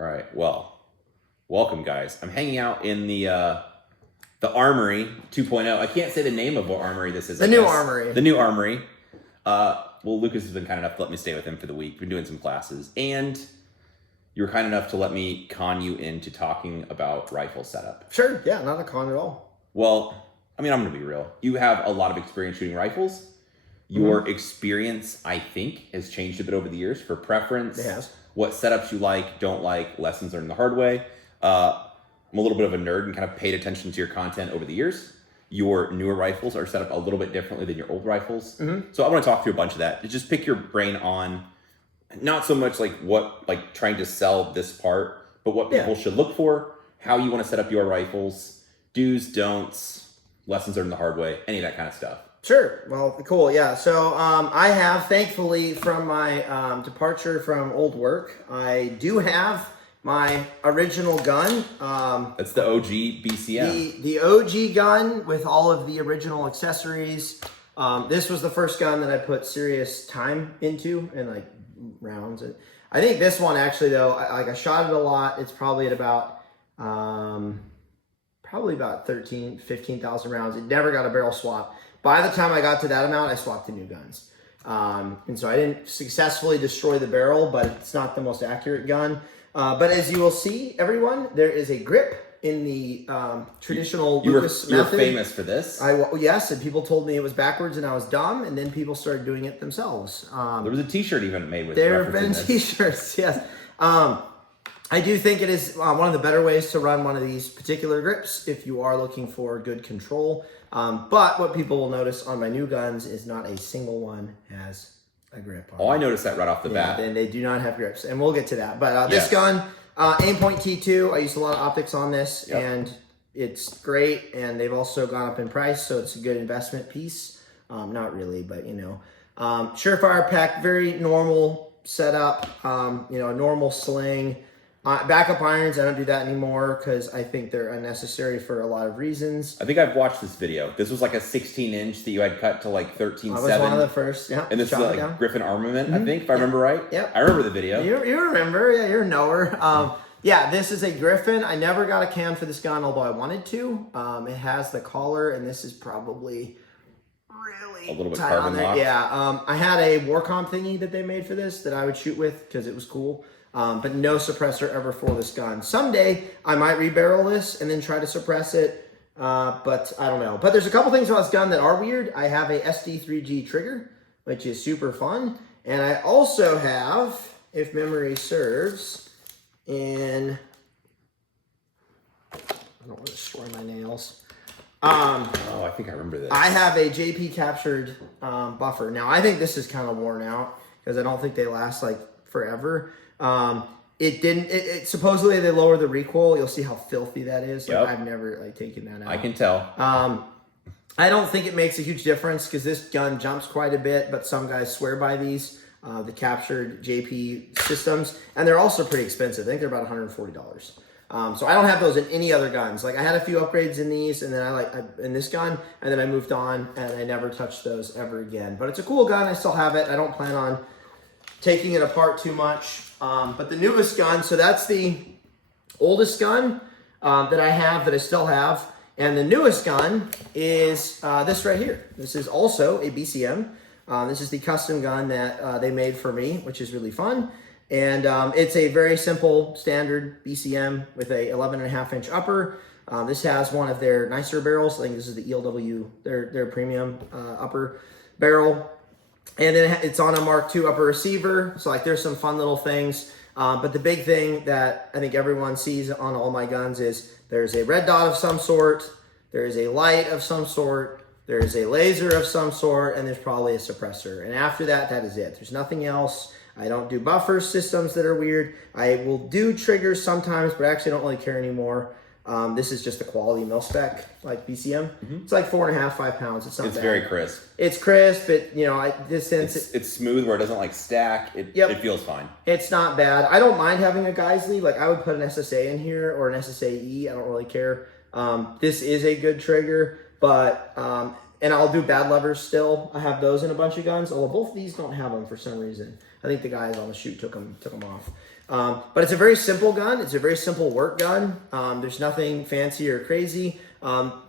All right. Well, welcome, guys. I'm hanging out in the Armory 2.0. I can't say the name of what armory this is. The new Armory. The new Armory. Well, Lucas has been kind enough to let me stay with him for the week. We've been doing some classes, and you were kind enough to let me con you into talking about rifle setup. Sure. Yeah, not a con at all. Well, I mean, I'm going to be real. You have a lot of experience shooting rifles. Your experience, I think, has changed a bit over the years for preference. It has. What setups you like, don't like, lessons learned the hard way. I'm a little bit of a nerd and kind of paid attention to your content over the years. Your newer rifles are set up a little bit differently than your old rifles. So I want to talk through a bunch of that. Just pick your brain on not so much like trying to sell this part, but what people should look for, how you want to set up your rifles, do's, don'ts, lessons learned the hard way, any of that kind of stuff. Sure. Well, cool. Yeah. So I have, thankfully, from my departure from old work, I do have my original gun. That's the OG BCM. The OG gun with all of the original accessories. This was the first gun that I put serious time into and like rounds. I think this one actually, though, I shot it a lot. It's probably at about 15,000 rounds. It never got a barrel swap. By the time I got to that amount, I swapped to new guns. And so I didn't successfully destroy the barrel, but it's not the most accurate gun. But as you will see, everyone, there is a grip in the traditional Lucas method. You were famous for this. Yes, and people told me it was backwards and I was dumb, and then people started doing it themselves. There was a t-shirt even made with there have been t-shirts, yes. I do think it is one of the better ways to run one of these particular grips if you are looking for good control. But what people will notice on my new guns is not a single one has a grip on I noticed that right off the bat. And they do not have grips, and we'll get to that. But this gun, Aimpoint T2, I used a lot of optics on this, and it's great, and they've also gone up in price, so it's a good investment piece. Not really, but you know. Surefire pack, very normal setup, a normal sling. Backup irons, I don't do that anymore because I think they're unnecessary for a lot of reasons. I think I've watched this video. This was like a 16-inch that you had cut to like 13.7. I was one of the first, And this is like Griffin Armament, I think, if I remember right. Yep. I remember the video. You remember, you're a knower. This is a Griffin. I never got a cam for this gun, although I wanted to. It has the collar, and this is probably really a little bit tight carbon on there. locked. Yeah, I had a Warcom thingy that they made for this that I would shoot with because it was cool. But no suppressor ever for this gun. Someday I might rebarrel this and then try to suppress it, but I don't know. But there's a couple things about this gun that are weird. I have a SD3G trigger, which is super fun. And I also have, if memory serves, I don't want to destroy my nails. I think I remember this. I have a JP captured buffer. Now, I think this is kind of worn out because I don't think they last like forever. It supposedly they lower the recoil. You'll see how filthy that is. Like, I've never taken that out. I can tell. I don't think it makes a huge difference because this gun jumps quite a bit, but some guys swear by these, the captured JP systems, and they're also pretty expensive. I think they're about $140. So I don't have those in any other guns. Like I had a few upgrades in these, and then in this gun, and then I moved on, and I never touched those ever again. But it's a cool gun. I still have it. I don't plan on taking it apart too much. But the newest gun, so that's the oldest gun that I have, that I still have. And the newest gun is this right here. This is also a BCM. This is the custom gun that they made for me, which is really fun. And it's a very simple standard BCM with a 11.5-inch upper. This has one of their nicer barrels. I think this is the ELW, their premium upper barrel. And then it's on a Mark II upper receiver. So there's some fun little things. But the big thing that I think everyone sees on all my guns is there's a red dot of some sort, there is a light of some sort, there is a laser of some sort, and there's probably a suppressor. And after that, that is it. There's nothing else. I don't do buffer systems that are weird. I will do triggers sometimes, but actually I don't really care anymore. This is just a quality mil-spec, like BCM. It's like 4.5, 5 pounds. It's not bad. It's very crisp. It's crisp, but it's smooth where it doesn't stack. It feels fine. It's not bad. I don't mind having a Geisley. I would put an SSA in here or an SSAE. I don't really care. This is a good trigger, but and I'll do bad levers still. I have those in a bunch of guns, although both of these don't have them for some reason. I think the guys on the shoot took them off. But it's a very simple gun. It's a very simple work gun. There's nothing fancy or crazy.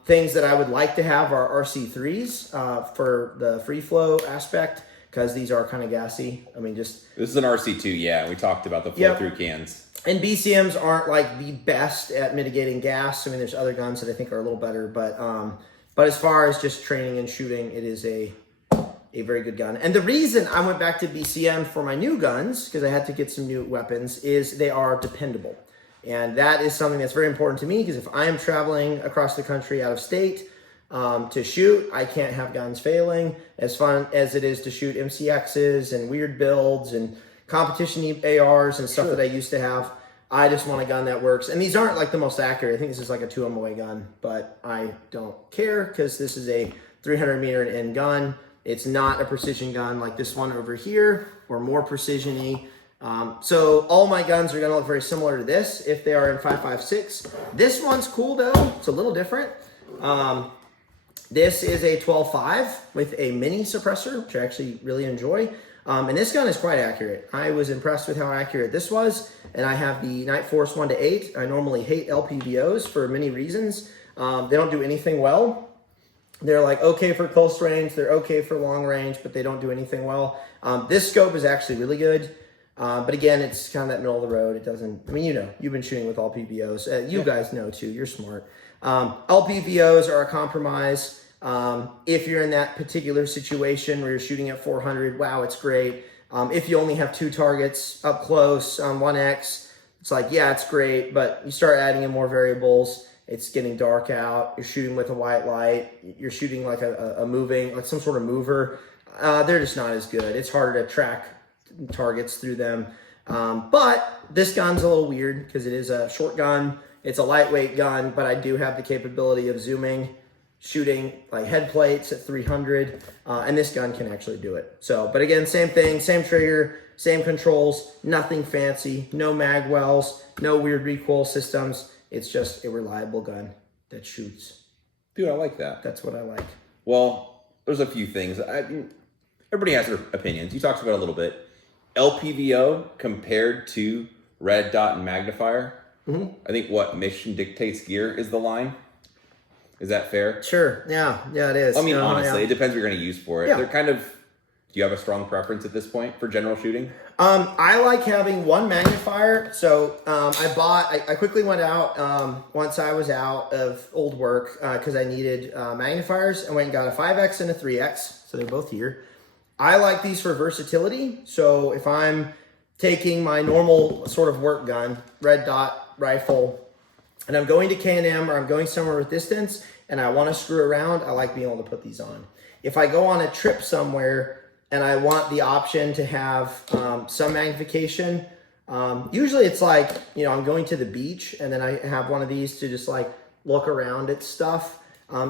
Things that I would like to have are RC3s for the free flow aspect, because these are kind of gassy. I mean, just... This is an RC2, yeah. We talked about the flow-through cans. And BCMs aren't like the best at mitigating gas. I mean, there's other guns that I think are a little better, but as far as just training and shooting, it is a very good gun. And the reason I went back to BCM for my new guns, because I had to get some new weapons, is they are dependable. And that is something that's very important to me, because if I'm traveling across the country out of state to shoot, I can't have guns failing. As fun as it is to shoot MCXs and weird builds and competition ARs and stuff that I used to have, I just want a gun that works. And these aren't like the most accurate. I think this is like a 2 MOA gun, but I don't care, because this is a 300 meter and in gun. It's not a precision gun like this one over here, or more precision-y. So all my guns are going to look very similar to this if they are in 5.56. This one's cool though. It's a little different. This is a 12.5 with a mini suppressor, which I actually really enjoy. And this gun is quite accurate. I was impressed with how accurate this was. And I have the Night Force 1-8. I normally hate LPVOs for many reasons. They don't do anything well. They're like okay for close range, they're okay for long range, but they don't do anything well. This scope is actually really good. But again, it's kind of that middle of the road. It doesn't, I mean, you know, you've been shooting with LPVOs. You guys know too, you're smart. LPVOs are a compromise. If you're in that particular situation where you're shooting at 400, wow, it's great. If you only have 2 targets up close on 1X, it's like, yeah, it's great, but you start adding in more variables. It's getting dark out. You're shooting with a white light. You're shooting like a moving, like some sort of mover. They're just not as good. It's harder to track targets through them. But this gun's a little weird because it is a short gun. It's a lightweight gun, but I do have the capability of zooming, shooting like head plates at 300, and this gun can actually do it. So, but again, same thing, same trigger, same controls, nothing fancy, no mag wells, no weird recoil systems. It's just a reliable gun that shoots. Dude, I like that. That's what I like. Well, there's a few things. Everybody has their opinions. You talked about it a little bit. LPVO compared to red dot and magnifier. Mm-hmm. I think what mission dictates gear is the line. Is that fair? Sure. Yeah, it is. I mean, honestly, it depends what you're going to use for it. Yeah. They're kind of... Do you have a strong preference at this point for general shooting? I like having one magnifier. So I quickly went out once I was out of old work because I needed magnifiers. I went and got a 5X and a 3X. So they're both here. I like these for versatility. So if I'm taking my normal sort of work gun, red dot rifle, and I'm going to K&M or I'm going somewhere with distance and I want to screw around, I like being able to put these on. If I go on a trip somewhere and I want the option to have some magnification, usually it's like, you know, I'm going to the beach and then I have one of these to just like look around at stuff.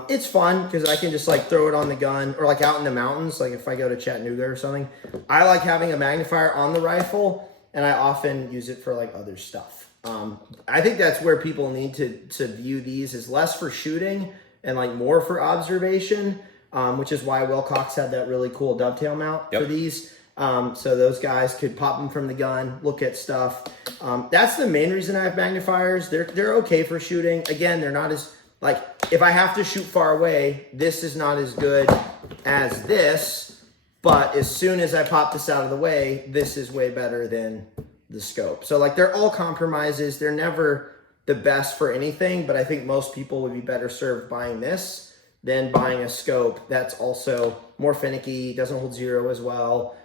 It's fun because I can just like throw it on the gun, or like out in the mountains, like if I go to Chattanooga or something. I like having a magnifier on the rifle, and I often use it for like other stuff. I think that's where people need to view these as less for shooting and like more for observation, which is why Wilcox had that really cool dovetail mount for these. So those guys could pop them from the gun, look at stuff. That's the main reason I have magnifiers. They're okay for shooting. Again, they're not as, like, if I have to shoot far away, this is not as good as this, but as soon as I pop this out of the way, this is way better than the scope. So like they're all compromises. They're never the best for anything, but I think most people would be better served buying this than buying a scope that's also more finicky, doesn't hold zero as well.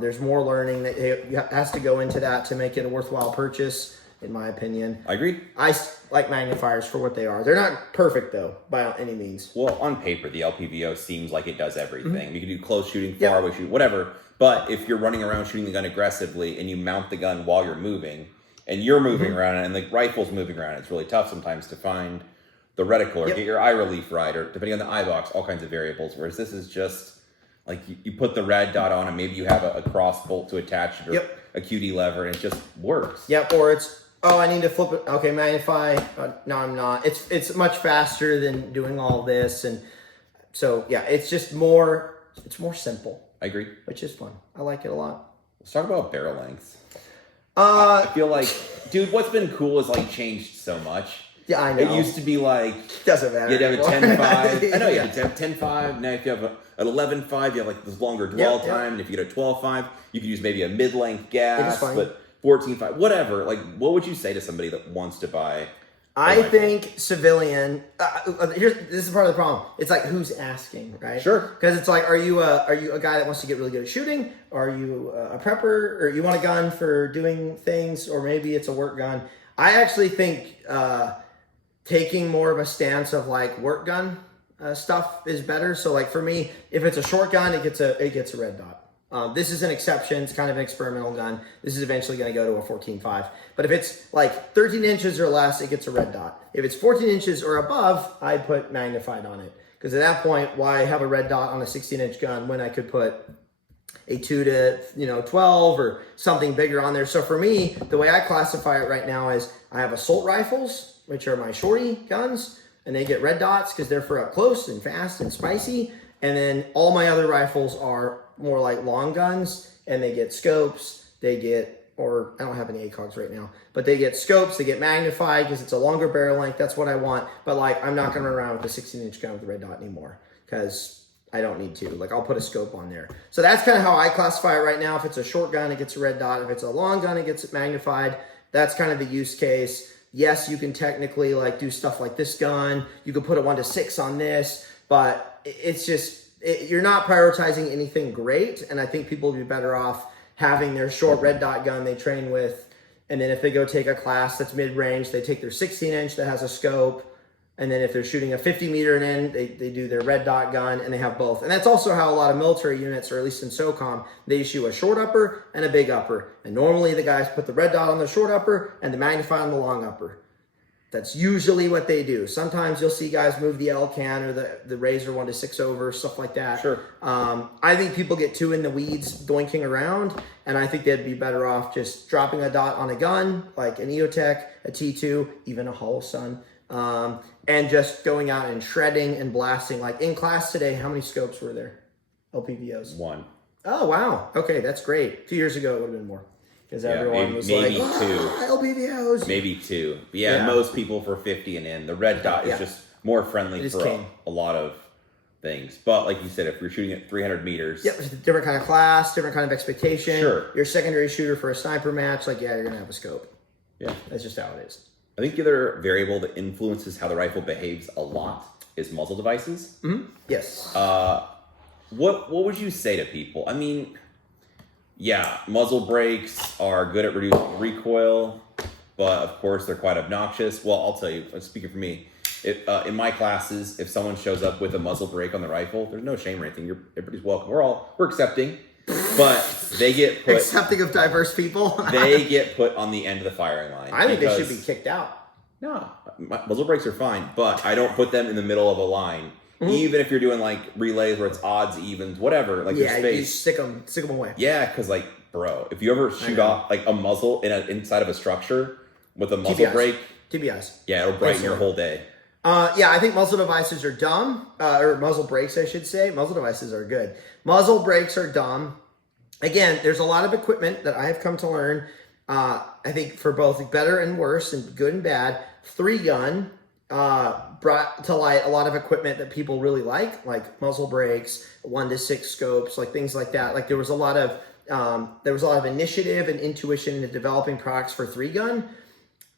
There's more learning that has to go into that to make it a worthwhile purchase, in my opinion. I agree. I like magnifiers for what they are. They're not perfect, though, by any means. Well, on paper, the LPVO seems like it does everything. Mm-hmm. You can do close shooting, far away shooting, whatever. But if you're running around shooting the gun aggressively and you mount the gun while you're moving, and you're moving around and the rifle's moving around, it's really tough sometimes to find the reticle or get your eye relief right, or depending on the eye box, all kinds of variables. Whereas this is just like you put the red dot on and maybe you have a cross bolt to attach it, or a QD lever, and it just works. Yep, or it's, oh, I need to flip it. Okay, magnify. No, I'm not. It's much faster than doing all this. And so, yeah, it's just more, it's more simple. I agree. Which is fun. I like it a lot. Let's talk about barrel length. I feel like, dude, what's been cool is like changed so much. Yeah, I know. It used to be like doesn't matter. you'd have a anymore. 10.5. I know you had to have 10.5. Now if you have an 11.5, you have like this longer dwell time. And if you get a 12.5, you could use maybe a mid-length gas. But 14.5, whatever. Like, what would you say to somebody that wants to buy? I think civilian. This is part of the problem. It's like who's asking, right? Sure. Because it's like, are you a guy that wants to get really good at shooting? Are you a prepper, or you want a gun for doing things, or maybe it's a work gun? I actually think taking more of a stance of like work gun stuff is better. So like for me, if it's a short gun, it gets a red dot. This is an exception. It's kind of an experimental gun. This is eventually going to go to a 14.5. But if it's like 13 inches or less, it gets a red dot. If it's 14 inches or above, I put magnified on it. Because at that point, why have a red dot on a 16-inch gun when I could put a 2 to 12 or something bigger on there? So for me, the way I classify it right now is I have assault rifles, which are my shorty guns, and they get red dots because they're for up close and fast and spicy. And then all my other rifles are more like long guns, and they get scopes, or I don't have any ACOGs right now, but they get scopes, they get magnified because it's a longer barrel length. That's what I want. But like, I'm not going to run around with a 16-inch gun with a red dot anymore because I don't need to. Like, I'll put a scope on there. So that's kind of how I classify it right now. If it's a short gun, it gets a red dot. If it's a long gun, it gets magnified. That's kind of the use case. Yes, you can technically like do stuff like this gun. You can put a 1 to 6 on this, but it's just, you're not prioritizing anything great, and I think people would be better off having their short red dot gun they train with, and then if they go take a class that's mid-range, they take their 16-inch that has a scope, and then if they're shooting a 50-meter in, they do their red dot gun, and they have both. And that's also how a lot of military units, or at least in SOCOM, they issue a short upper and a big upper, and normally the guys put the red dot on the short upper and the magnify on the long upper. That's usually what they do. Sometimes you'll see guys move the L-can or the Razor 1 to 6 over, stuff like that. Sure. I think people get too in the weeds doinking around, and I think they'd be better off just dropping a dot on a gun, like an EOTech, a T2, even a Holosun, and just going out and shredding and blasting. Like in class today, how many scopes were there? LPVOs? 1. Oh, wow. Okay, that's great. A few years ago, it would have been more. Because everyone was maybe like, 2. LPVOs. Maybe 2. But yeah, most people for 50 and in. The red dot is just more friendly for a lot of things. But like you said, if you're shooting at 300 meters. Yep, it's a different kind of class, different kind of expectation. Sure. You're a secondary shooter for a sniper match. Like, yeah, you're going to have a scope. Yeah. That's just how it is. I think the other variable that influences how the rifle behaves a lot is muzzle devices. Mm-hmm. Yes. What would you say to people? I mean, yeah, muzzle brakes are good at reducing recoil, but of course they're quite obnoxious. Well, I'll tell you, speaking for me, in my classes, if someone shows up with a muzzle brake on the rifle, there's no shame or anything. Everybody's welcome. We're accepting, but they get put accepting of diverse people. They get put on the end of the firing line. I think they should be kicked out. No, muzzle brakes are fine, but I don't put them in the middle of a line. Mm-hmm. Even if you're doing like relays where it's odds, evens, whatever, like yeah, space. You stick them away. Yeah, because like, bro, if you ever shoot off like a muzzle inside of a structure with a muzzle brake, TBIs. Yeah, it'll brighten your whole day. Yeah, I think muzzle devices are dumb, or muzzle brakes, I should say. Muzzle devices are good. Muzzle brakes are dumb. Again, there's a lot of equipment that I have come to learn. I think for both better and worse, and good and bad. 3-gun. Brought to light a lot of equipment that people really like muzzle brakes, 1 to 6 scopes, like things like that. Like there was a lot of initiative and intuition into developing products for 3-gun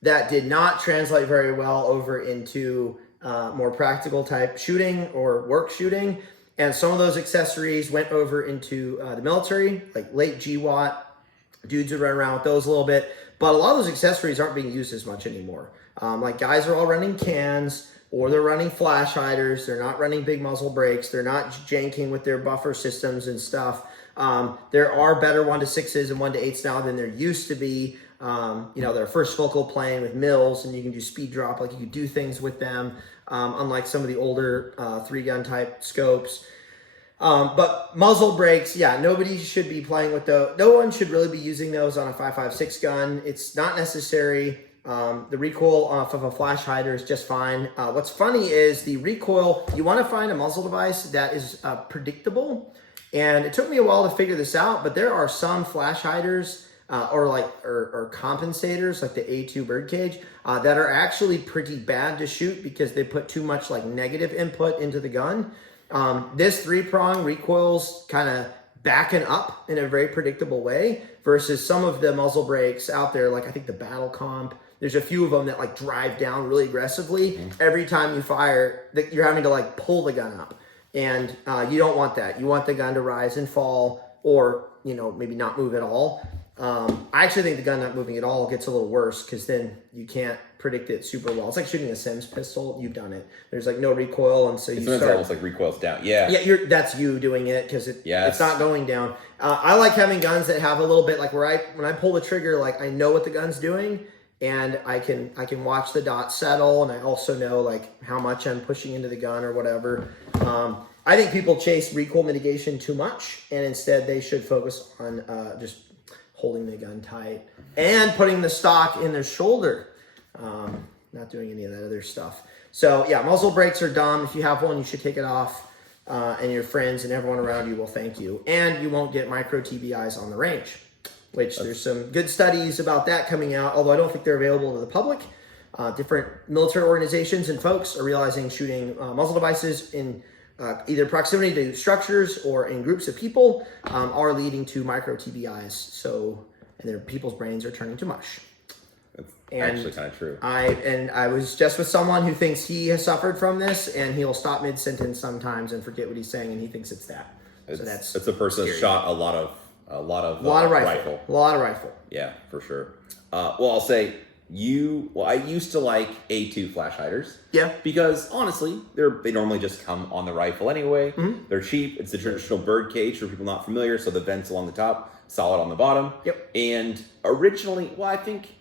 that did not translate very well over into more practical type shooting or work shooting. And some of those accessories went over into the military, like late GWAT. Dudes would run around with those a little bit, but a lot of those accessories aren't being used as much anymore. Like guys are all running cans, or they're running flash hiders. They're not running big muzzle brakes. They're not janking with their buffer systems and stuff. There are better 1 to 6s and 1 to 8s now than there used to be. They're first focal plane with mills, and you can do speed drop, like you can do things with them, unlike some of the older 3-gun type scopes. But muzzle brakes, yeah, nobody should be playing with those. No one should really be using those on a 5.56 gun. It's not necessary. The recoil off of a flash hider is just fine. What's funny is the recoil, you want to find a muzzle device that is predictable. And it took me a while to figure this out, but there are some flash hiders or compensators like the A2 birdcage that are actually pretty bad to shoot because they put too much like negative input into the gun. This 3-prong recoils kind of backing up in a very predictable way versus some of the muzzle brakes out there, like I think the Battle Comp. There's a few of them that like drive down really aggressively. Every time you fire, you're having to like pull the gun up. And you don't want that. You want the gun to rise and fall or, maybe not move at all. I actually think the gun not moving at all gets a little worse because then you can't predict it super well. It's like shooting a Sims pistol. You've done it. There's like no recoil, and so you start. It's almost like recoils down. Yeah. Yeah, that's you doing it because it's not going down. I like having guns that have a little bit like when I pull the trigger, like I know what the gun's doing. And I can watch the dot settle, and I also know like how much I'm pushing into the gun or whatever. I think people chase recoil mitigation too much, and instead they should focus on just holding the gun tight and putting the stock in their shoulder. Not doing any of that other stuff. So yeah, muzzle brakes are dumb. If you have one, you should take it off, and your friends and everyone around you will thank you. And you won't get micro TBIs on the range. Which there's some good studies about that coming out, although I don't think they're available to the public. Different military organizations and folks are realizing shooting muzzle devices in either proximity to structures or in groups of people are leading to micro TBIs. So, and their people's brains are turning to mush. That's actually kind of true. I was just with someone who thinks he has suffered from this, and he'll stop mid-sentence sometimes and forget what he's saying, and he thinks it's that. So it's a person who shot a lot of rifle. A lot of rifle. Yeah, for sure. Well, I'll say I used to like A2 flash hiders. Yeah. Because honestly, they normally just come on the rifle anyway. Mm-hmm. They're cheap. It's the traditional bird cage for people not familiar. So the vents along the top, solid on the bottom. Yep. And originally, I think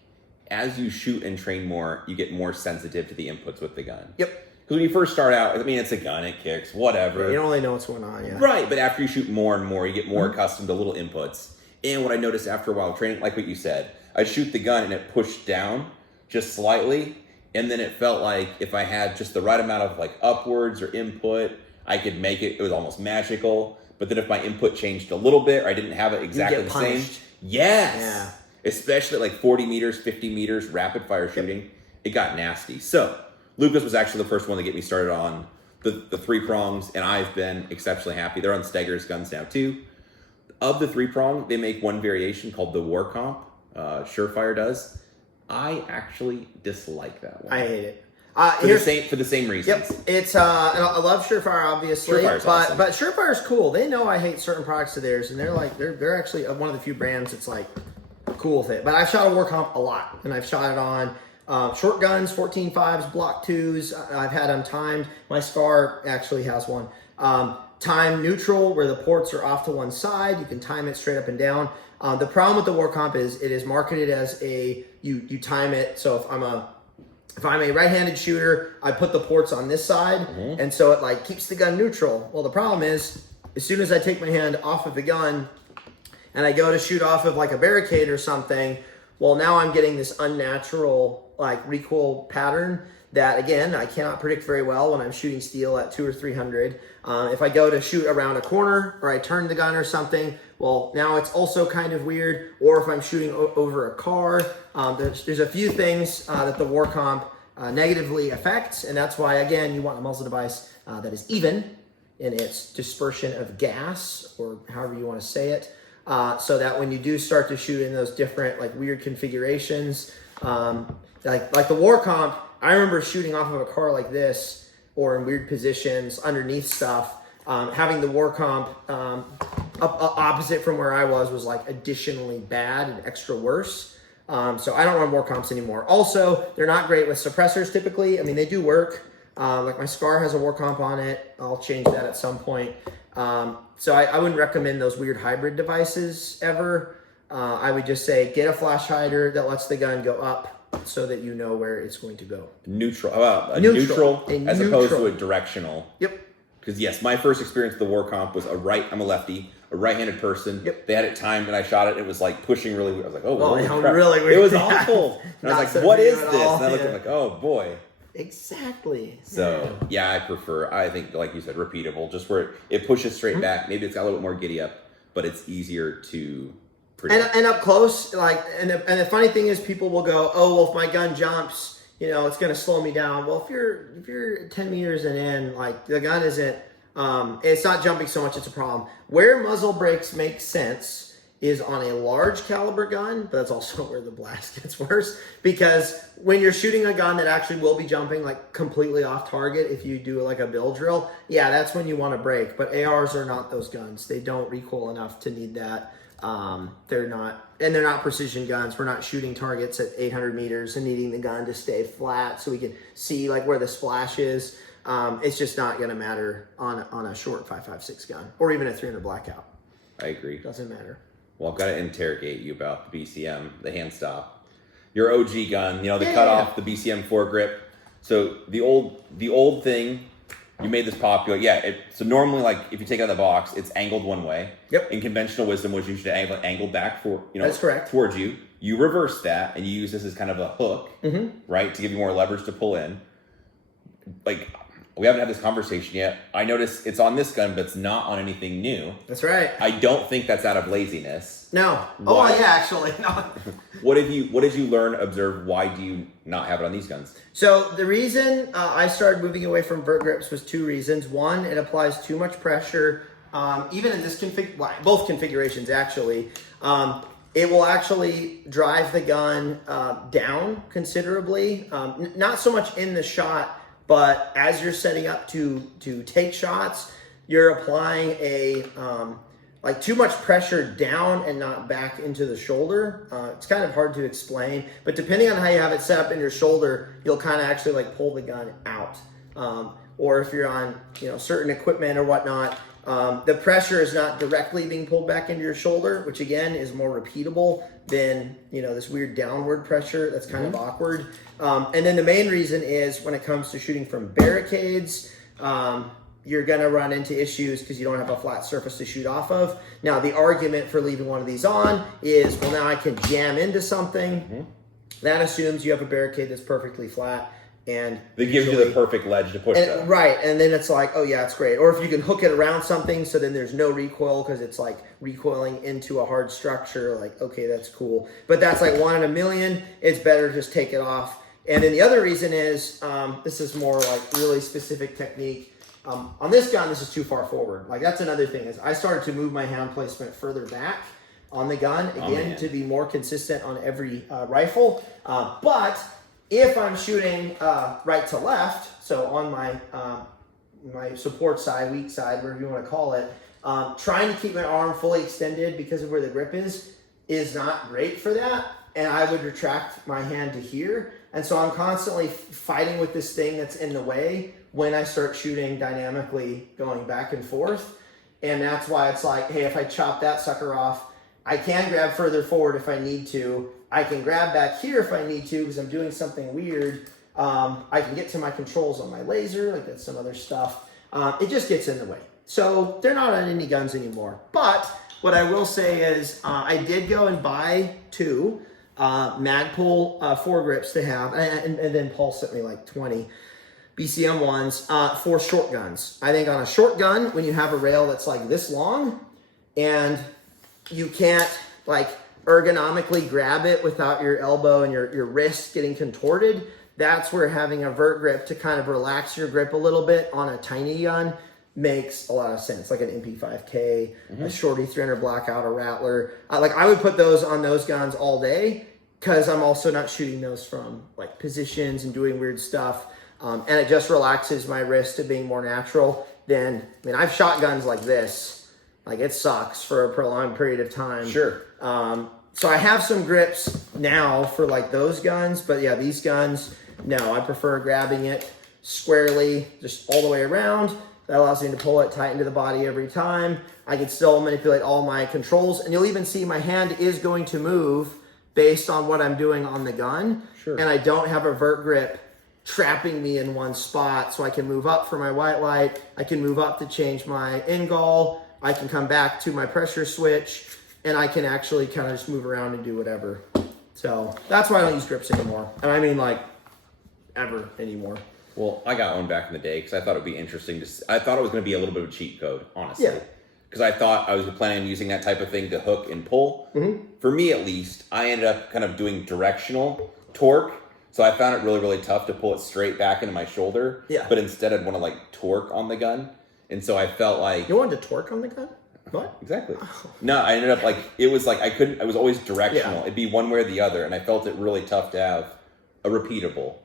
as you shoot and train more, you get more sensitive to the inputs with the gun. Yep. Because when you first start out, it's a gun, it kicks, whatever. You don't really know what's going on, yeah. Right, but after you shoot more and more, you get more accustomed to little inputs. And what I noticed after a while of training, like what you said, I'd shoot the gun and it pushed down just slightly, and then it felt like if I had just the right amount of like upwards or input, I could make it. It was almost magical. But then if my input changed a little bit, or I didn't have it exactly the same. Yes. Yeah. Especially at like 40 meters, 50 meters, rapid fire shooting, it got nasty. So Lucas was actually the first one to get me started on the 3-prongs, and I've been exceptionally happy. They're on Steger's guns now too. Of the 3-prong, they make one variation called the War Comp. Surefire does. I actually dislike that one. I hate it. For the same reasons. Yep. It's and I love Surefire obviously, Surefire's but awesome. but Surefire's cool. They know I hate certain products of theirs, and they're actually one of the few brands that's like cool with it. But I've shot a War Comp a lot, and I've shot it on short guns, 14.5s, Block 2s. I've had them timed. My Scar actually has one. Time neutral, where the ports are off to one side. You can time it straight up and down. The problem with the War Comp is it is marketed as you time it. So if I'm a right-handed shooter, I put the ports on this side, and so it like keeps the gun neutral. Well, the problem is as soon as I take my hand off of the gun and I go to shoot off of like a barricade or something, well, now I'm getting this unnatural like recoil pattern that, again, I cannot predict very well when I'm shooting steel at 200 or 300. If I go to shoot around a corner or I turn the gun or something, well, now it's also kind of weird. Or if I'm shooting over a car, there's a few things that the War Comp negatively affects, and that's why, again, you want a muzzle device that is even in its dispersion of gas, or however you want to say it, so that when you do start to shoot in those different like weird configurations, like the War Comp, I remember shooting off of a car like this or in weird positions underneath stuff. Having the War Comp opposite from where I was like additionally bad and extra worse. So I don't run War Comps anymore. Also, they're not great with suppressors typically. I mean, they do work. Like my Scar has a War Comp on it. I'll change that at some point. So I wouldn't recommend those weird hybrid devices ever. I would just say get a flash hider that lets the gun go up so that you know where it's going to go. Neutral. Neutral as opposed to a directional. Yep. Because yes, my first experience with the War Comp was I'm a lefty, a right-handed person. Yep. They had it timed and I shot it. It was like pushing really weird. I was like, really weird. It was awful. And I was like, what is this? And I looked at it like, oh boy. Exactly. So yeah, I think, like you said, repeatable, just where it pushes straight back. Maybe it's got a little bit more giddy up, but it's easier to pretty good. And up close, like, and the funny thing is, people will go, oh, well, if my gun jumps, it's going to slow me down. Well, if you're 10 meters and in, like, the gun isn't, it's not jumping so much, it's a problem. Where muzzle brakes make sense is on a large caliber gun, but that's also where the blast gets worse, because when you're shooting a gun that actually will be jumping like completely off target, if you do like a bill drill, yeah, that's when you want to brake. But ARs are not those guns. They don't recoil enough to need that. They're not precision guns. We're not shooting targets at 800 meters and needing the gun to stay flat so we can see like where the splash is. It's just not going to matter on a short 5.56 gun or even a 300 blackout. I agree. Doesn't matter. Well, I've got to interrogate you about the BCM, the hand stop. Your OG gun, the cutoff, the BCM foregrip. So the old thing, you made this popular. Yeah, so normally, like, if you take it out of the box, it's angled one way. Yep. In conventional wisdom, was you should angle back That's correct. towards you. You reverse that, and you use this as kind of a hook, right, to give you more leverage to pull in. Like, we haven't had this conversation yet. I noticed it's on this gun, but it's not on anything new. That's right. I don't think that's out of laziness. No. Why? Oh, yeah, actually. No. What did you learn, observe? Why do you not have it on these guns? So the reason I started moving away from vert grips was two reasons. One, it applies too much pressure, even in this both configurations actually. It will actually drive the gun down considerably. Not so much in the shot, but as you're setting up to take shots, you're applying like too much pressure down and not back into the shoulder. It's kind of hard to explain, but depending on how you have it set up in your shoulder, you'll kind of actually like pull the gun out. Or if you're on certain equipment or whatnot, the pressure is not directly being pulled back into your shoulder, which again is more repeatable than this weird downward pressure that's kind of awkward. And then the main reason is when it comes to shooting from barricades, you're going to run into issues because you don't have a flat surface to shoot off of. Now, the argument for leaving one of these on is, well, now I can jam into something. That assumes you have a barricade that's perfectly flat. And that gives you the perfect ledge to push that. Right, and then it's like, oh yeah, it's great. Or if you can hook it around something so then there's no recoil because it's like recoiling into a hard structure, like, okay, that's cool. But that's like 1 in a million. It's better to just take it off. And then the other reason is, this is more like really specific technique. On this gun, this is too far forward. Like that's another thing is I started to move my hand placement further back on the gun, again, to be more consistent on every rifle. But if I'm shooting right to left, so on my support side, weak side, whatever you want to call it, trying to keep my arm fully extended because of where the grip is not great for that. And I would retract my hand to here. And so I'm constantly fighting with this thing that's in the way when I start shooting dynamically going back and forth. And that's why it's like, hey, if I chop that sucker off, I can grab further forward if I need to. I can grab back here if I need to because I'm doing something weird. I can get to my controls on my laser, like that's some other stuff. It just gets in the way. So they're not on any guns anymore. But what I will say is I did go and buy 2 Magpul foregrips to have, and then Paul sent me like 20 BCM ones for short guns. I think on a short gun, when you have a rail that's like this long and you can't like ergonomically grab it without your elbow and your wrist getting contorted, that's where having a vert grip to kind of relax your grip a little bit on a tiny gun makes a lot of sense. Like an MP5K, a Shorty 300 Blackout, a Rattler. Like I would put those on those guns all day because I'm also not shooting those from like positions and doing weird stuff. And it just relaxes my wrist to being more natural. Then, I mean, I've shot guns like this. Like it sucks for a prolonged period of time. Sure. So I have some grips now for like those guns, but yeah, these guns, no, I prefer grabbing it squarely, just all the way around. That allows me to pull it tight into the body every time. I can still manipulate all my controls, and you'll even see my hand is going to move based on what I'm doing on the gun. Sure. And I don't have a vert grip trapping me in one spot, so I can move up for my white light. I can move up to change my in-gall. I can come back to my pressure switch, and I can actually kind of just move around and do whatever. So that's why I don't use grips anymore. And I mean like ever anymore. Well, I got one back in the day because I thought it would be interesting. I thought it was going to be a little bit of a cheat code, honestly. Yeah. because I thought I was planning on using that type of thing to hook and pull. For me, at least, I ended up kind of doing directional torque. So I found it really, really tough to pull it straight back into my shoulder. Yeah. But instead, I'd want to like torque on the gun. And so I felt like... You wanted to torque on the gun? What? Exactly. No, I ended up like, it was like, I was always directional. It'd be one way or the other. And I felt it really tough to have a repeatable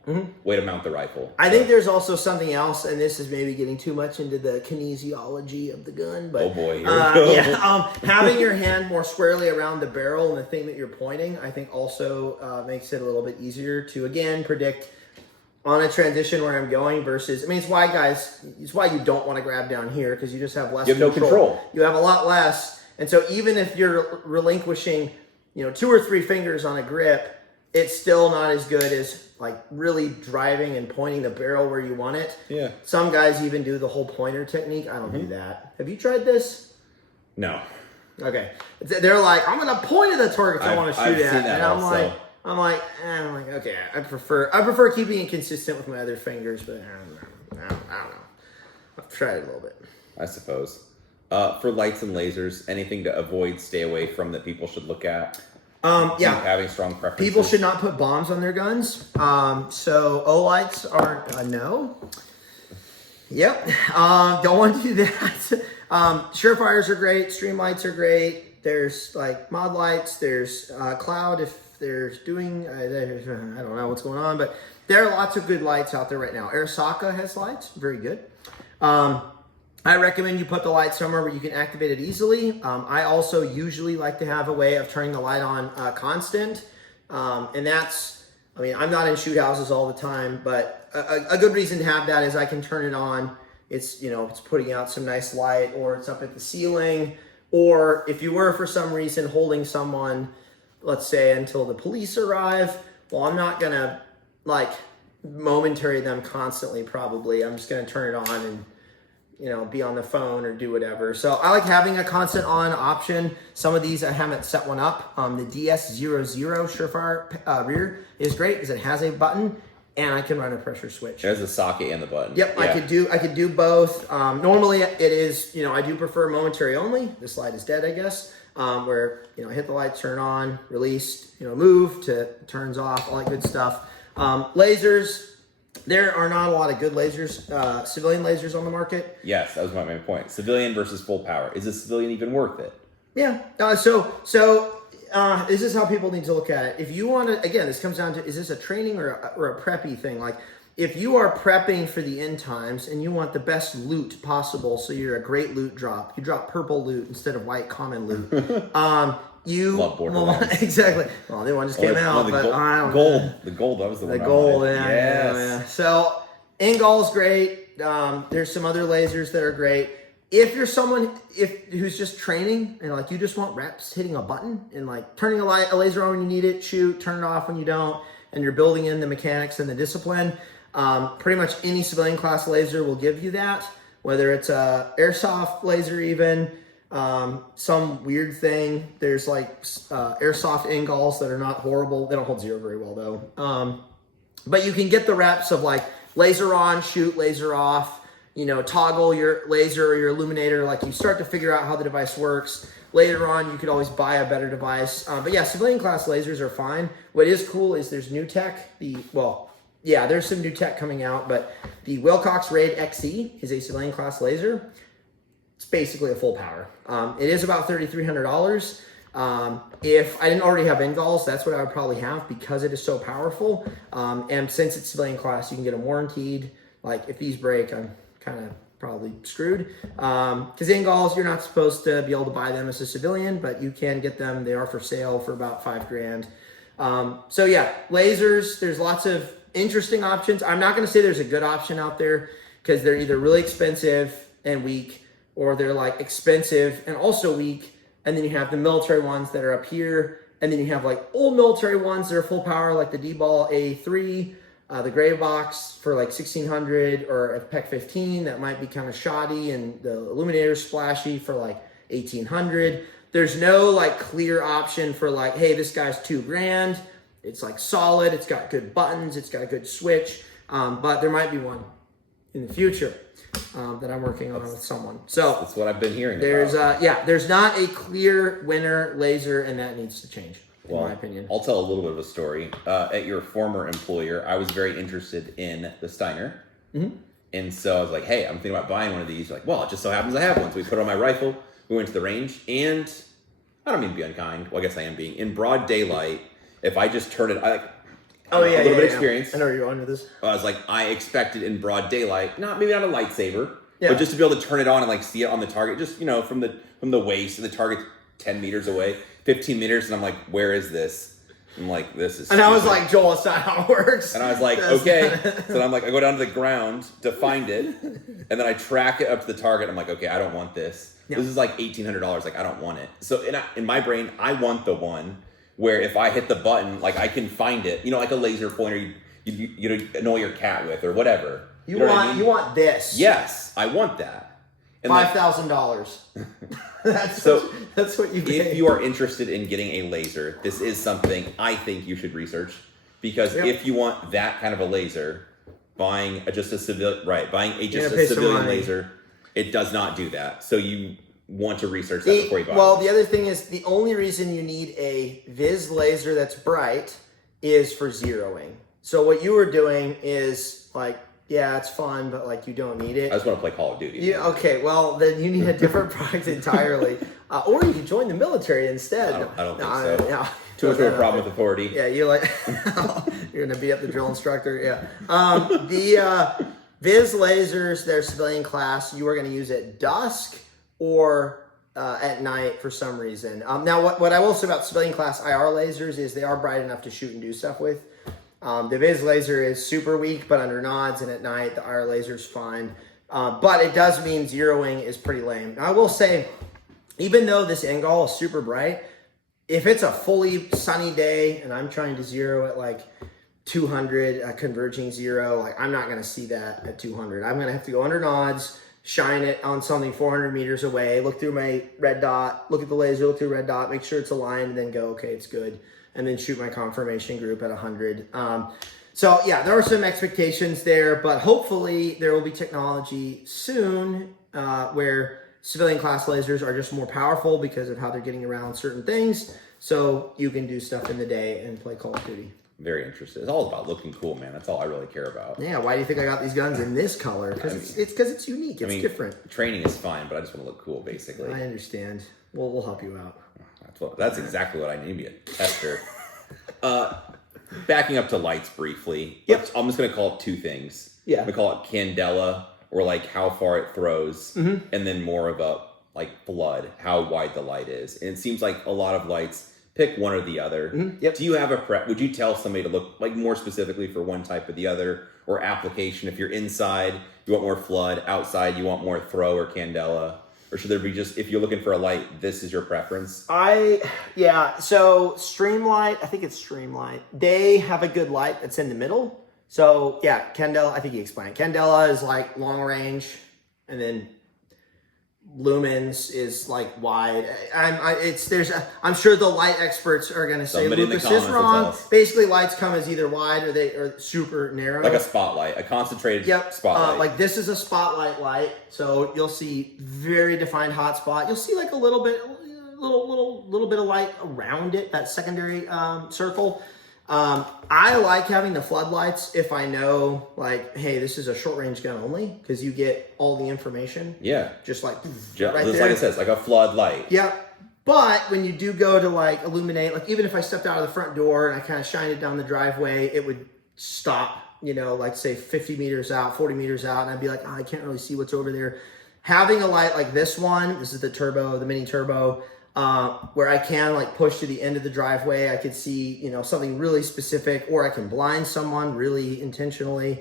way to mount the rifle. I think there's also something else, and this is maybe getting too much into the kinesiology of the gun, but oh boy, here we go. Having your hand more squarely around the barrel and the thing that you're pointing, I think also makes it a little bit easier to, again, predict on a transition where I'm going versus, I mean, it's why you don't want to grab down here, because you just have less control. You have no control. You have a lot less, and so even if you're relinquishing, 2 or 3 fingers on a grip, it's still not as good as like really driving and pointing the barrel where you want it. Yeah. Some guys even do the whole pointer technique. I don't do that. Have you tried this? No. Okay. They're like, I'm gonna point at the targets I want to shoot at, and I'm like, okay. I prefer keeping it consistent with my other fingers, but I don't know. I've tried it a little bit. I suppose. For lights and lasers, anything to avoid, stay away from that people should look at? Having strong preferences. People should not put bombs on their guns. So O-lights are a no. Yep. Don't want to do that. Surefires are great. Stream lights are great. There's like mod lights. There's cloud if there's doing. I don't know what's going on, but there are lots of good lights out there right now. Arisaka has lights. Very good. I recommend you put the light somewhere where you can activate it easily. I also usually like to have a way of turning the light on constant. And that's, I'm not in shoot houses all the time, but a good reason to have that is I can turn it on. It's, it's putting out some nice light, or it's up at the ceiling. Or if you were for some reason holding someone, let's say until the police arrive, well, I'm not going to like momentary them constantly probably. I'm just going to turn it on and be on the phone or do whatever. So I like having a constant on option. Some of these I haven't set one up. The DS00 Surefire rear is great because it has a button and I can run a pressure switch. There's a socket and the button. Yep, yeah. I could do both. Normally it is, I do prefer momentary only. This light is dead, I guess. Where, hit the light, turn on, release, move to turns off, all that good stuff. Lasers. There are not a lot of good lasers, civilian lasers on the market. Yes, that was my main point. Civilian versus full power. Is a civilian even worth it? Yeah. So this is how people need to look at it. If you want to, again, this comes down to, is this a training or a preppy thing? Like, if you are prepping for the end times and you want the best loot possible, so you're a great loot drop, you drop purple loot instead of white common loot. You love Borderlands. Exactly. Well, the one just came out, but I don't know. The gold. That was the one. The gold. Yes. Yeah. So Ingol's great. There's some other lasers that are great. If you're someone who's just training and like you just want reps hitting a button and like turning a laser on when you need it, shoot, turn it off when you don't, and you're building in the mechanics and the discipline, pretty much any civilian class laser will give you that. Whether it's a airsoft laser even. Some weird thing. There's like airsoft Ingalls that are not horrible. They don't hold zero very well though. But you can get the reps of like laser on, shoot, laser off, toggle your laser or your illuminator. Like you start to figure out how the device works. Later on, you could always buy a better device. But yeah, civilian class lasers are fine. What is cool is there's new tech. There's some new tech coming out, but the Wilcox Raid XE is a civilian class laser. It's basically a full power. It is about $3,300. If I didn't already have Ingalls, that's what I would probably have because it is so powerful. And since it's civilian class, you can get them warranted. Like if these break, I'm kind of probably screwed. Because Ingalls, you're not supposed to be able to buy them as a civilian, but you can get them. They are for sale for about $5,000. So yeah, lasers, there's lots of interesting options. I'm not going to say there's a good option out there because they're either really expensive and weak, or they're like expensive and also weak. And then you have the military ones that are up here. And then you have like old military ones that are full power, like the D-Ball A3, the gray box for like 1600, or a PEC 15 that might be kind of shoddy, and the illuminator splashy for like 1800. There's no like clear option for like, hey, this guy's $2,000. It's like solid. It's got good buttons. It's got a good switch. But there might be one. in the future that I'm working on with someone. So That's what I've been hearing there's about. there's not a clear winner laser, and that needs to change, in my opinion. I'll tell a little bit of a story. At your former employer, I was very interested in the Steiner. Mm-hmm. And so I was like, hey, I'm thinking about buying one of these. Like, well, it just so happens I have one. So we put it on my rifle. We went to the range. And I don't mean to be unkind. Well, I guess I am being. In broad daylight, if I just turn it, a little bit of experience. I know where you're going with this. I was like, I expected in broad daylight, maybe not a lightsaber, Yeah. but just to be able to turn it on and like see it on the target, just from the waist to the target 10 meters away, 15 meters, and I'm like, where is this? I'm like, this is. And I was like, Joel, it's not how it works. And I was like, okay. So then I'm like, I go down to the ground to find it, and then I track it up to the target. I'm like, okay, I don't want this. Yeah. This is like $1,800. Like, I don't want it. So in my brain, I want the one where if I hit the button, like I can find it. Like a laser pointer you annoy your cat with or whatever. You know want what I mean? you want this? Yes, I want that. And $5,000. That's what you get. If you are interested in getting a laser, this is something I think you should research, because if you want that kind of a laser, buying just a civilian laser, it does not do that. So you want to research that before you buy it. Well, the other thing is the only reason you need a Viz laser that's bright is for zeroing. So what you were doing is like, yeah, it's fun, but like you don't need it. I just want to play Call of Duty. Yeah, okay, well then you need a different product entirely, or you can join the military instead. I don't think so. Yeah. Too much of a problem with authority. Yeah, you're like you're gonna beat up the drill instructor. Yeah. The Viz lasers, they're civilian class. You are gonna use at dusk or at night for some reason. Now, what I will say about civilian class IR lasers is they are bright enough to shoot and do stuff with. The Viz laser is super weak, but under nods, and at night the IR laser is fine. But it does mean zeroing is pretty lame. Now, I will say, even though this Engol is super bright, if it's a fully sunny day and I'm trying to zero at like 200, converging zero, like I'm not going to see that at 200. I'm going to have to go under nods, shine it on something 400 meters away, look through my red dot, look at the laser, look through red dot, make sure it's aligned, and then go, okay, it's good. And then shoot my confirmation group at 100. So yeah, there are some expectations there, but hopefully there will be technology soon where civilian class lasers are just more powerful because of how they're getting around certain things. So you can do stuff in the day and play Call of Duty. Very interested. It's all about looking cool, man. That's all I really care about. Yeah, why do you think I got these guns in this color? Because it's unique. It's different. Training is fine, but I just want to look cool, basically. I understand. We'll help you out. That's exactly what I need to be, a tester. Backing up to lights briefly. Yep. I'm just going to call it two things. Yeah. I'm going to call it candela, or like how far it throws, and then more of a like flood, how wide the light is. And it seems like a lot of lights pick one or the other. Yep. Do you have a prep? Would you tell somebody to look like more specifically for one type or the other, or application? If you're inside, you want more flood. Outside, you want more throw or candela. Or should there be just, if you're looking for a light, this is your preference? So Streamlight, I think it's Streamlight. They have a good light that's in the middle. So yeah, Candela, I think you explained. Candela is like long range, and then lumens is like wide. I'm sure the light experts are going to say Lucas is wrong. Basically, lights come as either wide or super narrow. Like a spotlight, a concentrated spotlight. Like this is a spotlight light, so you'll see very defined hot spot. You'll see like a little bit of light around it, that secondary circle. I like having the floodlights if I know, like, hey, this is a short range gun only, because you get all the information. Yeah. Just like right just there. like it says, like a floodlight. Yeah. But when you do go to like illuminate, like even if I stepped out of the front door and I kind of shined it down the driveway, it would stop, like say 50 meters out, 40 meters out, and I'd be like, I can't really see what's over there. Having a light like this one, this is the mini turbo, where I can like push to the end of the driveway. I could see, something really specific, or I can blind someone really intentionally,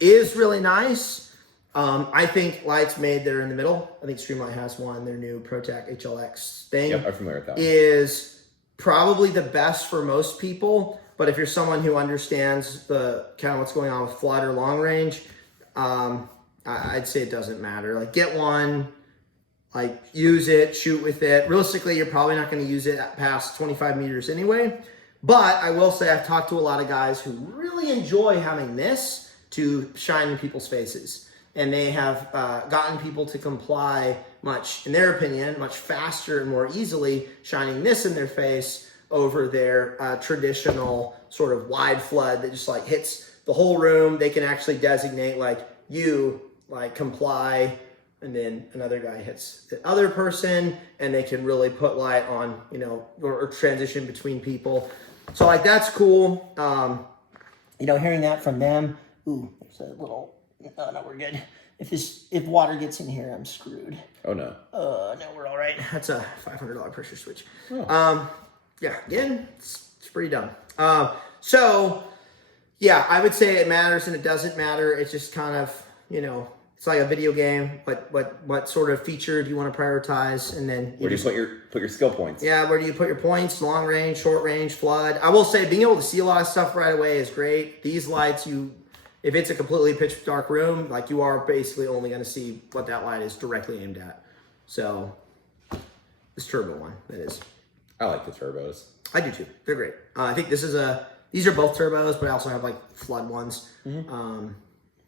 is really nice. I think lights made that are in the middle. I think Streamlight has one, their new ProTac HLX thing. Yep, I'm familiar with that one. Is probably the best for most people. But if you're someone who understands the kind of what's going on with flood or long range, I'd say it doesn't matter. Like get one, like use it, shoot with it. Realistically, you're probably not going to use it past 25 meters anyway. But I will say I've talked to a lot of guys who really enjoy having this to shine in people's faces. and they have gotten people to comply much, in their opinion, much faster and more easily, shining this in their face over their traditional sort of wide flood that just like hits the whole room. They can actually designate like you like comply, and then another guy hits the other person, and they can really put light on, you know, or transition between people. So like that's cool. You know, hearing that from them. Ooh, there's a little. Oh no, we're good. If water gets in here, I'm screwed. Oh no. No, we're all right. That's a $500 pressure switch. Oh. Yeah, again, it's pretty dumb. So, yeah, I would say it matters and it doesn't matter. It's just kind of, you know, it's like a video game. What sort of feature do you want to prioritize? And then where do you put your skill points? Yeah, where do you put your points? Long range, short range, flood. I will say being able to see a lot of stuff right away is great. These lights, if it's a completely pitch dark room, like you are basically only going to see what that light is directly aimed at. So, this turbo one, that is. I like the turbos. I do too. They're great. I think these are both turbos, but I also have like flood ones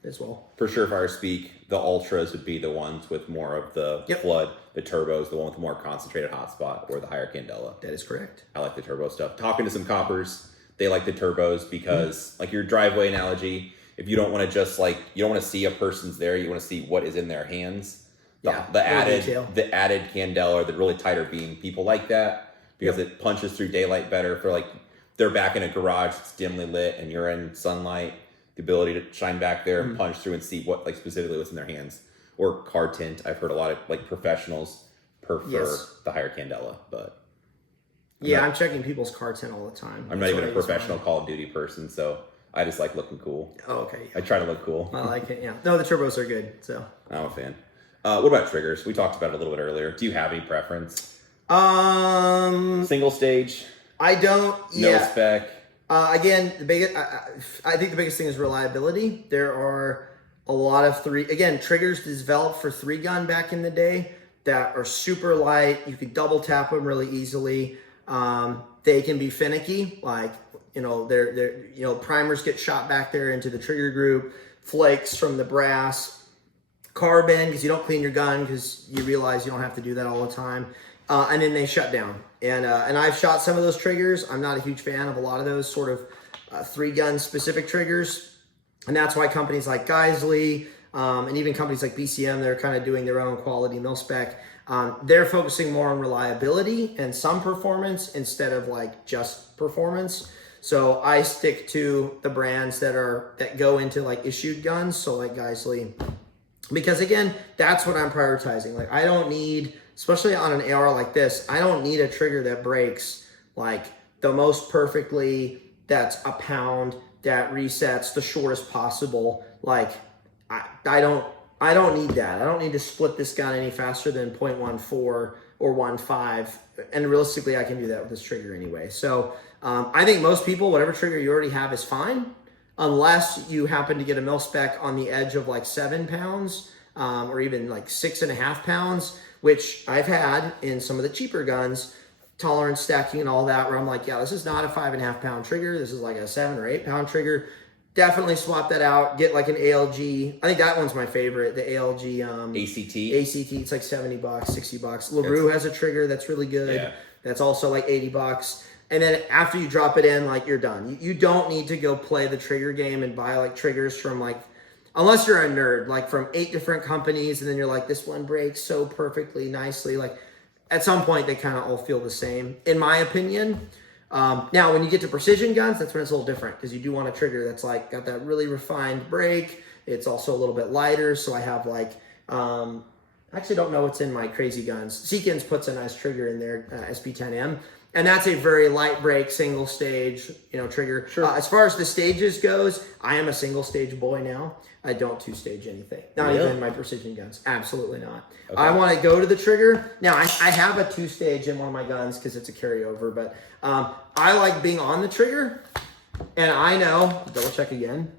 as well. For sure, if I were to speak, the ultras would be the ones with more of the flood. The turbos, the one with the more concentrated hotspot, or the higher candela. That is correct. I like the turbo stuff. Talking to some coppers, they like the turbos because, like your driveway analogy, if you don't want to just like, you don't want to see a person's there, you want to see what is in their hands. The added candela or the really tighter beam, people like that. Because it punches through daylight better. For like, they're back in a garage that's dimly lit and you're in sunlight, the ability to shine back there and punch through and see what, like, specifically what's in their hands. Or car tint. I've heard a lot of like professionals prefer the higher candela, but I'm checking people's car tint all the time. I'm not even a professional Call of Duty person, so I just like looking cool. Oh, okay. I try to look cool. I like it. Yeah. No, the turbos are good. So I'm a fan. What about triggers? We talked about it a little bit earlier. Do you have any preference? Single stage. I don't. No spec. Again, I think the biggest thing is reliability. There are a lot of triggers developed for 3-gun back in the day that are super light. You could double tap them really easily. They can be finicky, like, you know, they're primers get shot back there into the trigger group, flakes from the brass, carbine because you don't clean your gun because you realize you don't have to do that all the time. And then they shut down. And I've shot some of those triggers. I'm not a huge fan of a lot of those sort of 3-gun specific triggers. And that's why companies like Geisley and even companies like BCM, they're kind of doing their own quality mil spec. They're focusing more on reliability and some performance instead of like just performance. So I stick to the brands that go into like issued guns. So like Geisley, because again, that's what I'm prioritizing. Like I don't need, especially on an AR like this, I don't need a trigger that breaks like the most perfectly, that's a pound, that resets the shortest possible. Like I don't need that. I don't need to split this gun any faster than 0.14 or 1.5. And realistically, I can do that with this trigger anyway. So I think most people, whatever trigger you already have is fine, unless you happen to get a mil spec on the edge of like 7 pounds or even like 6.5 pounds, which I've had in some of the cheaper guns, tolerance stacking and all that, where I'm like, yeah, this is not a 5.5 pound trigger. This is like a 7 or 8 pound trigger. Definitely swap that out. Get like an ALG. I think that one's my favorite. The ALG ACT. It's like $70, $60. LaRue has a trigger that's really good. Yeah. That's also like $80. And then after you drop it in, like you're done. You don't need to go play the trigger game and buy like triggers from like, unless you're a nerd, like from 8 different companies, and then you're like, this one breaks so perfectly, nicely. Like at some point, they kind of all feel the same, in my opinion. Now, when you get to precision guns, that's when it's a little different, because you do want a trigger that's like got that really refined break. It's also a little bit lighter, so I have like, I actually don't know what's in my crazy guns. Seekins puts a nice trigger in there, SP10M, and that's a very light break, single stage, trigger. Sure. As far as the stages goes, I am a single stage boy now. I don't 2-stage anything. Not Really? even my precision guns. Absolutely not. Okay. I want to go to the trigger. Now, I have a 2-stage in one of my guns because it's a carryover, but I like being on the trigger, and I know, double check again.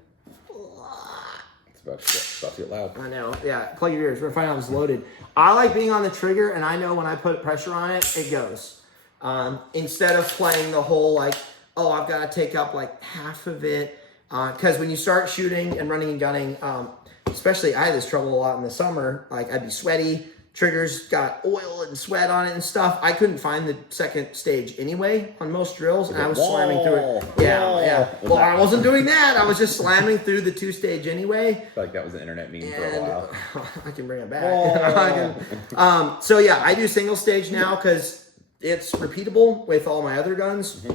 It's about to get loud. I know, yeah, plug your ears. We're going to find out it's loaded. I like being on the trigger, and I know when I put pressure on it, it goes. Instead of playing the whole like, oh, I've got to take up like half of it. Because when you start shooting and running and gunning, especially I had this trouble a lot in the summer. Like I'd be sweaty, triggers got oil and sweat on it and stuff. I couldn't find the second stage anyway on most drills, and I was slamming through it. Yeah. Well, I wasn't doing that. I was just slamming through the 2-stage anyway. I feel like that was an internet meme for a while. I can bring it back. So yeah, I do single stage now because it's repeatable with all my other guns,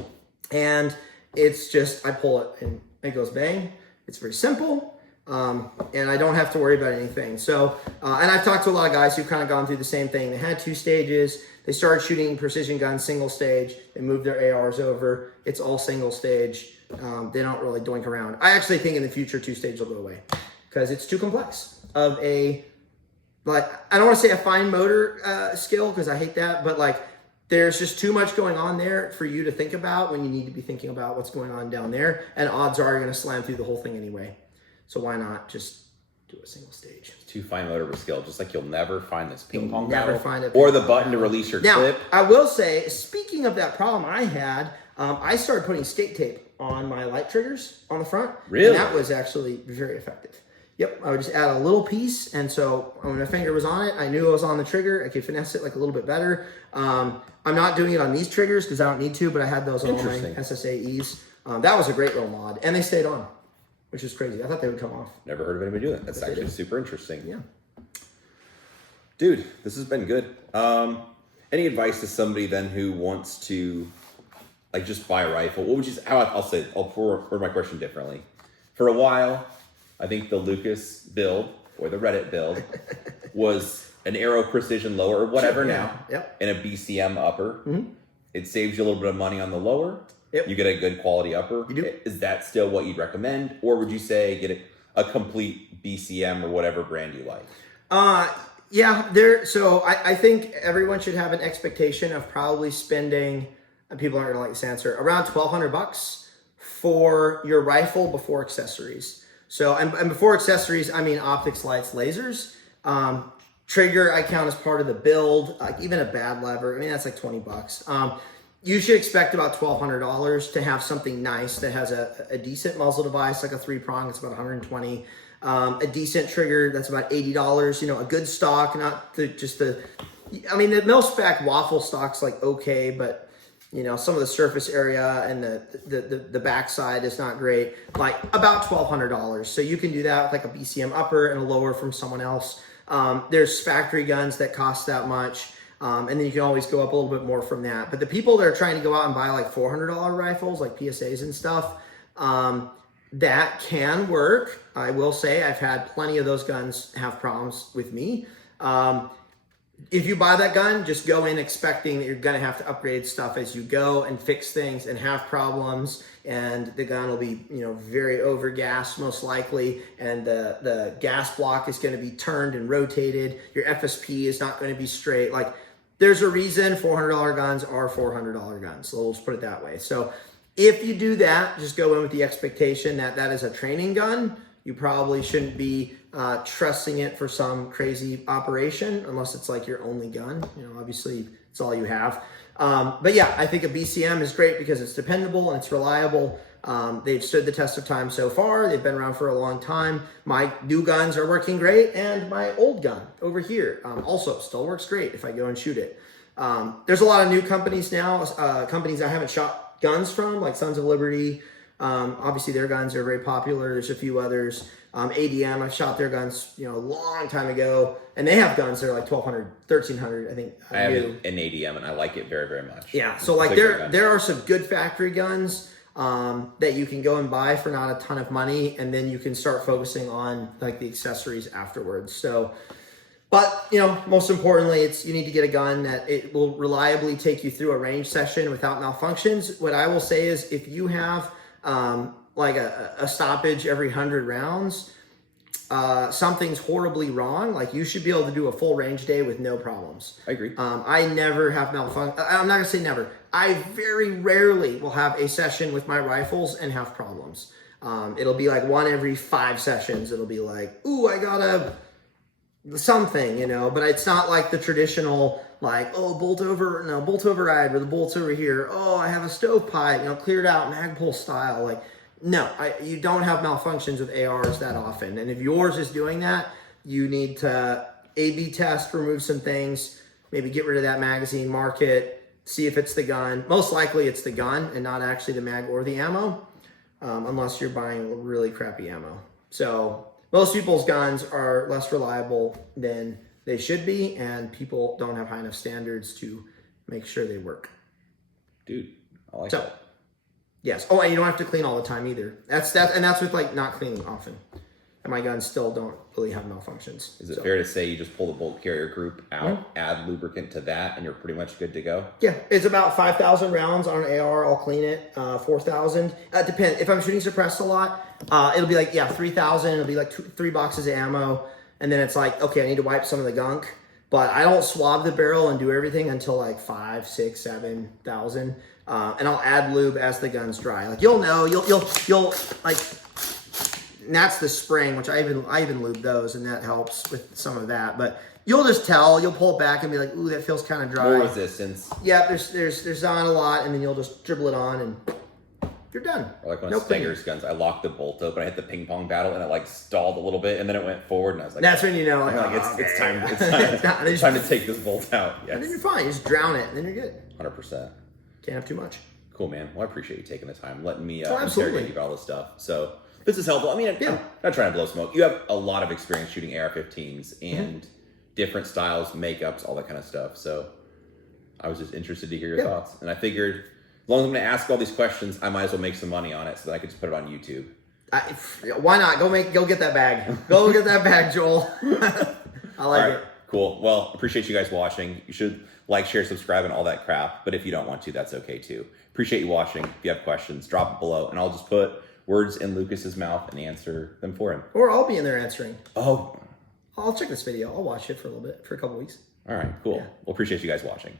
and it's just I pull it and it goes bang. It's very simple. And I don't have to worry about anything. So, and I've talked to a lot of guys who've kind of gone through the same thing. They had 2 stages. They started shooting precision guns single stage. They moved their ARs over. It's all single stage. They don't really doink around. I actually think in the future 2-stage will go away because it's too complex of a, like, I don't want to say a fine motor skill because I hate that, but like there's just too much going on there for you to think about when you need to be thinking about what's going on down there. And odds are you're going to slam through the whole thing anyway. So why not just do a single stage? It's too fine motor of a skill, just like you'll never find this ping pong never paddle find it, or the button to release your clip. Now, I will say, speaking of that problem I had, I started putting skate tape on my light triggers on the front. Really? And that was actually very effective. Yep, I would just add a little piece, and so when my finger was on it, I knew it was on the trigger. I could finesse it like a little bit better. I'm not doing it on these triggers because I don't need to, but I had those on all my SSAEs. That was a great little mod, and they stayed on, which is crazy. I thought they would come off. Never heard of anybody doing that. That's actually super interesting. Yeah. Dude, this has been good. Any advice to somebody then who wants to like just buy a rifle? What would you say? I'll word my question differently. For a while, I think the Lucas build or the Reddit build was an arrow precision lower or whatever now, and a BCM upper. It saves you a little bit of money on the lower. You get a good quality upper. You do. Is that still what you'd recommend? Or would you say get a complete BCM or whatever brand you like? So I think everyone should have an expectation of probably spending, and people aren't gonna like this answer, around $1,200 for your rifle before accessories. So, and before accessories, I mean optics, lights, lasers. Trigger, I count as part of the build. Like even a bad lever, I mean that's like $20. You should expect about $1,200 to have something nice that has a decent muzzle device, like a 3-prong. It's about $120. A decent trigger, that's about $80. You know, a good stock, not the the mil-spec waffle stock's like okay, but you know, some of the surface area and the backside is not great. Like about $1,200. So you can do that with like a BCM upper and a lower from someone else. There's factory guns that cost that much. And then you can always go up a little bit more from that. But the people that are trying to go out and buy like $400 rifles, like PSAs and stuff, that can work. I will say I've had plenty of those guns have problems with me. If you buy that gun, just go in expecting that you're going to have to upgrade stuff as you go and fix things and have problems. And the gun will be, you know, very over-gassed most likely. And the gas block is going to be turned and rotated. Your FSP is not going to be straight. Like, there's a reason $400 guns are $400 guns. So let's put it that way. So if you do that, just go in with the expectation that that is a training gun. You probably shouldn't be trusting it for some crazy operation unless it's like your only gun. You know, obviously it's all you have. But yeah, I think a BCM is great because it's dependable and it's reliable. They've stood the test of time so far. They've been around for a long time. My new guns are working great, and my old gun over here also still works great if I go and shoot it. There's a lot of new companies now, companies I haven't shot guns from, like Sons of Liberty. Obviously their guns are very popular. There's a few others. ADM, I shot their guns, you know, a long time ago, and they have guns that are like $1,200, $1,300, I think. I have an ADM and I like it very, very much. Yeah, so like there are some good factory guns that you can go and buy for not a ton of money, and then you can start focusing on like the accessories afterwards. So, but you know, most importantly, it's you need to get a gun that it will reliably take you through a range session without malfunctions. What I will say is if you have like a stoppage every 100 rounds, something's horribly wrong. Like you should be able to do a full range day with no problems. I agree. I never have malfunction. I'm not gonna say never. I very rarely will have a session with my rifles and have problems. It'll be like one every 5 sessions. It'll be like, ooh, I got something, you know, but it's not like the traditional, like, oh, bolt override where the bolt's over here. Oh, I have a stovepipe, you know, cleared out Magpul style. Like, No, you don't have malfunctions with ARs that often. And if yours is doing that, you need to A/B test, remove some things, maybe get rid of that magazine, mark it, see if it's the gun. Most likely it's the gun and not actually the mag or the ammo, unless you're buying really crappy ammo. So most people's guns are less reliable than they should be, and people don't have high enough standards to make sure they work. Dude, I like that. Yes. Oh, and you don't have to clean all the time either. That's with like not cleaning often. And my guns still don't really have malfunctions. Is it fair to say you just pull the bolt carrier group out, add lubricant to that, and you're pretty much good to go? Yeah, it's about 5,000 rounds on an AR. I'll clean it. 4,000. Depends. If I'm shooting suppressed a lot, it'll be like 3,000. It'll be like 3 boxes of ammo, and then it's like, okay, I need to wipe some of the gunk. But I don't swab the barrel and do everything until like 5, 6, 7,000. And I'll add lube as the gun's dry. Like you'll know, you'll like. And that's the spring, which I even lube those, and that helps with some of that. But you'll just tell. You'll pull it back and be like, "Ooh, that feels kind of dry." More resistance. Yeah, there's on a lot, and then you'll just dribble it on, and you're done. Or like one of Stenger's guns, I locked the bolt open. I hit the ping pong battle, and it like stalled a little bit, and then it went forward, and I was like, "That's when you know, it's time. It's time to take this bolt out." Yes. And then you're fine. You just drown it, and then you're good. 100%. Can't have too much. Cool, man. Well, I appreciate you taking the time, letting me absolutely. interrogate you about all this stuff. So this is helpful. I mean, I'm not trying to blow smoke. You have a lot of experience shooting AR-15s and different styles, makeups, all that kind of stuff. So I was just interested to hear your thoughts. And I figured as long as I'm going to ask all these questions, I might as well make some money on it so that I could just put it on YouTube. Why not? Go get that bag. Go get that bag, Joel. I like it. Cool. Well, appreciate you guys watching. You should like, share, subscribe, and all that crap. But if you don't want to, that's okay too. Appreciate you watching. If you have questions, drop it below, and I'll just put words in Lucas's mouth and answer them for him. Or I'll be in there answering. Oh. I'll check this video. I'll watch it for a little bit, for a couple weeks. All right, cool. Well, appreciate you guys watching.